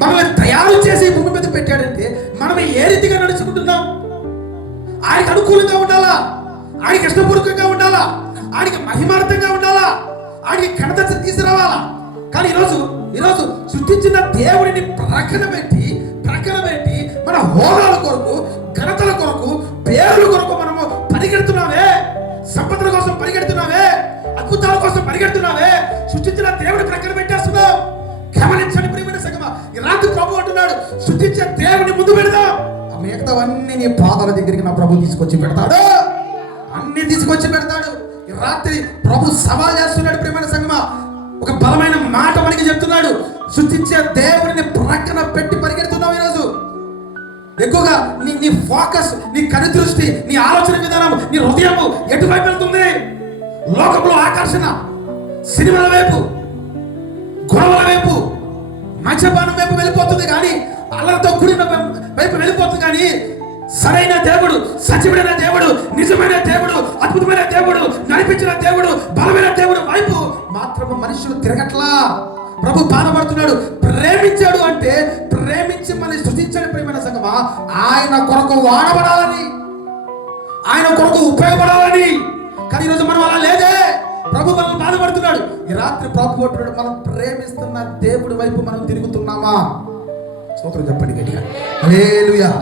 మనల్ని తయారు చేసి భూమి మీద పెట్టాడంటే మనం ఏ రీతిగా నడుచుకుంటున్నాం? ఆయనకు అనుకూలంగా ఉండాలా, ఆయనకి ఇష్టపూర్వకంగా ఉండాలా, ఆయనకి మహిమార్థంగా ఉండాలా, ఆయనకి ఘనత తీసుకురావాలా. కానీ ఈరోజు సృష్టించిన దేవుడిని ప్రక్కన పెట్టి మన హోదాల కొరకు, ఘనతల కొరకు, పేర్ల కొరకు మనము పరిగెడుతున్నావే, సంపదల కోసం పరిగెడుతున్నావే, అద్భుతాల కోసం పరిగెడుతున్నావే, సృష్టించిన దేవుడి ప్రక్కన పెట్టేస్తున్నావు. గమనించండి ప్రియమైన సంగమా, ఈ రాత్రి ప్రభు అంటున్నాడు, సృష్టించే దేవుని ముందు పెడదాం. ఆ మిగతావన్నీ నీ పాదాల దగ్గరికి నా ప్రభు తీసుకొచ్చి పెడతాడు, అన్ని తీసుకొచ్చి పెడతాడు. ఈ రాత్రి ప్రభు సవాల్ చేస్తున్నాడు ప్రియమైన సంగమా, ఒక బలమైన మాట మనకి చెప్తున్నాడు. సృష్టించే దేవుడిని ప్రక్కన పెట్టి పరిగెడుతున్నావు. ఈరోజు ఎక్కువగా నీ ఫోకస్, నీ కనుదృష్టి, నీ ఆలోచన విధానం, నీ హృదయము ఎటువైపు వెళ్తుంది? లోకంలో ఆకర్షణ, సినిమాల వైపు, గొడవల వైపు, మద్యపానం వైపు వెళ్ళిపోతుంది, కానీ అల్లరితో కూడిన వైపు వెళ్ళిపోతుంది. కానీ సరైన దేవుడు, సజీవుడైన దేవుడు, నిజమైన దేవుడు, అద్భుతమైన దేవుడు, నడిపించిన దేవుడు, బలమైన దేవుడు వైపు మాత్రము మనుషులు తిరగట్లా. ప్రభు బాధపడుతున్నాడు. ప్రేమించాడు అంటే ప్రేమించి మన సృష్టించాడు ప్రియమైన సంగమా, ఆయన కొరకు వాడబడాలని, ఆయన కొరకు ఉపయోగపడాలని. కానీ ఈరోజు మనం అలా లేదే. ప్రభు మనల్ని బాధపడుతున్నాడు. ఈ రాత్రి ప్రభు అంటున్నాడు, మనం ప్రేమిస్తున్న దేవుడి వైపు మనం తిరుగుతున్నామా? స్తోత్రం చెప్పండి గట్టిగా. హల్లెలూయా.